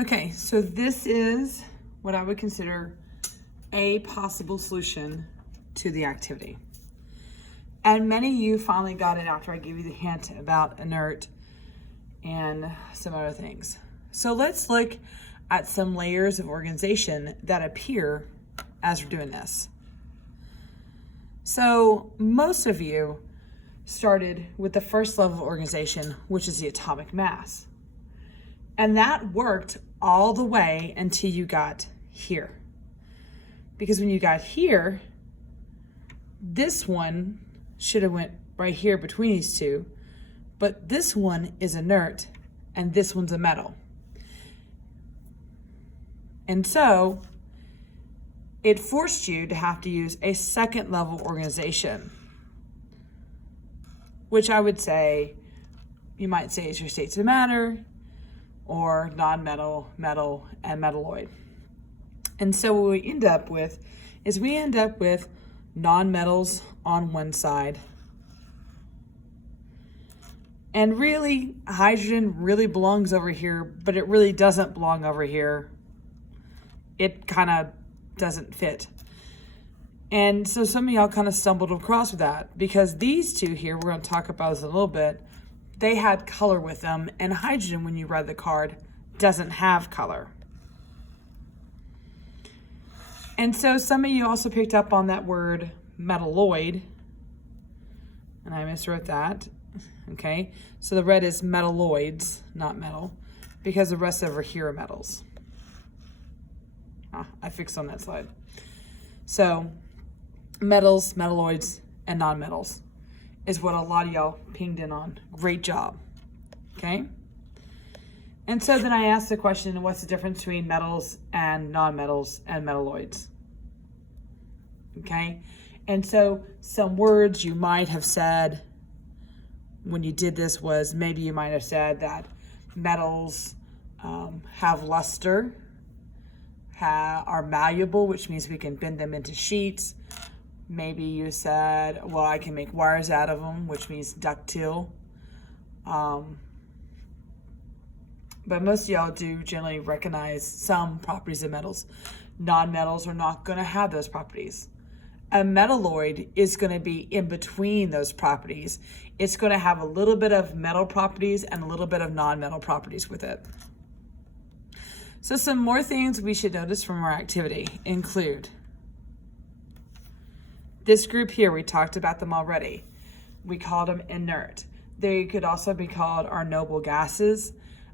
Okay, so this is what I would consider a possible solution to the activity. And many of you finally got it after I gave you the hint about inert and some other things. So let's look at some layers of organization that appear as we're doing this. So most of you started with the first level of organization, which is the atomic mass. And that worked all the way until you got here. Because when you got here, this one should have went right here between these two, but this one is inert and this one's a metal. And so it forced you to have to use a second level organization, which I would say, you might say is your states of matter or non-metal, metal, and metalloid. And so what we end up with is non-metals on one side. And really, hydrogen really belongs over here, but it really doesn't belong over here. It kind of doesn't fit. And so some of y'all kind of stumbled across with that because these two here, we're going to talk about this in a little bit, they had color with them, and hydrogen, when you read the card, doesn't have color. And so some of you also picked up on that word metalloid, and I miswrote that, okay? So the red is metalloids, not metal, because the rest over here are metals. I fixed on that slide. So metals, metalloids, and non-metals is what a lot of y'all pinged in on. Great job, okay? And so then I asked the question, what's the difference between metals and non-metals and metalloids? Okay, and so some words you might have said when you did this was, maybe you might have said that metals have luster, are malleable, which means we can bend them into sheets. Maybe you said, well, I can make wires out of them, which means ductile. But most of y'all do generally recognize some properties of metals. Non-metals are not going to have those properties. A metalloid is going to be in between those properties. It's going to have a little bit of metal properties and a little bit of non-metal properties with it. So some more things we should notice from our activity include this group here. We talked about them already. We called them inert. They could also be called our noble gases.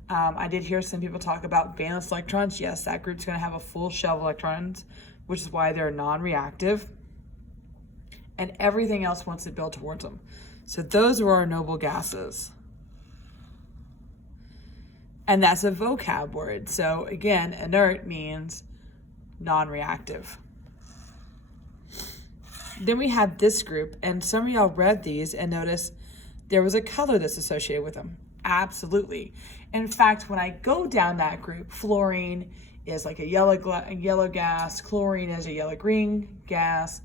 I did hear some people talk about valence electrons. Yes, that group's going to have a full shell of electrons, which is why they're non-reactive. And everything else wants to build towards them. So those are our noble gases. And that's a vocab word. So again, inert means non-reactive. Then we have this group, and some of y'all read these and noticed there was a color that's associated with them. Absolutely. In fact, when I go down that group, fluorine is like a yellow gas, chlorine is a yellow-green gas,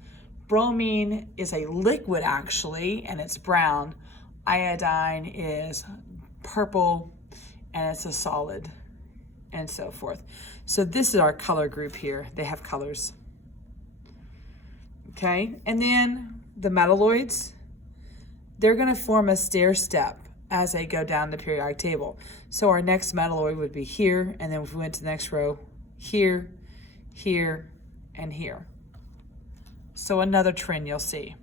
bromine is a liquid actually, and it's brown. Iodine is purple, and it's a solid, and so forth. So this is our color group here. They have colors. Okay, and then the metalloids, they're going to form a stair step as they go down the periodic table. So our next metalloid would be here, and then if we went to the next row, here, here, and here. So another trend you'll see.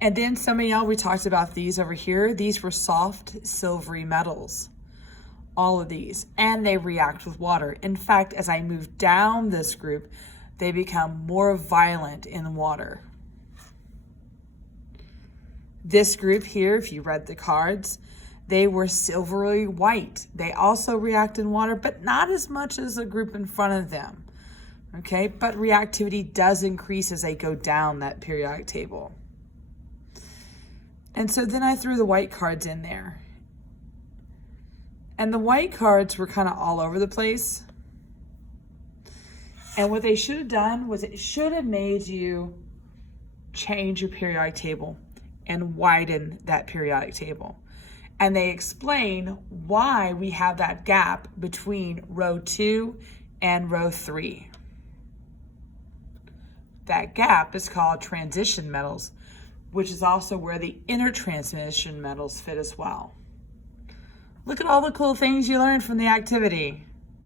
And then some of y'all, we talked about these over here. These were soft, silvery metals. All of these. And they react with water. In fact, as I move down this group, they become more violent in water. This group here, if you read the cards, they were silvery white. They also react in water, but not as much as the group in front of them. Okay, but reactivity does increase as they go down that periodic table. And so then I threw the white cards in there. And the white cards were kind of all over the place. And what they should have done was it should have made you change your periodic table and widen that periodic table. And they explain why we have that gap between row 2 and row 3. That gap is called transition metals, which is also where the intertransition metals fit as well. Look at all the cool things you learned from the activity.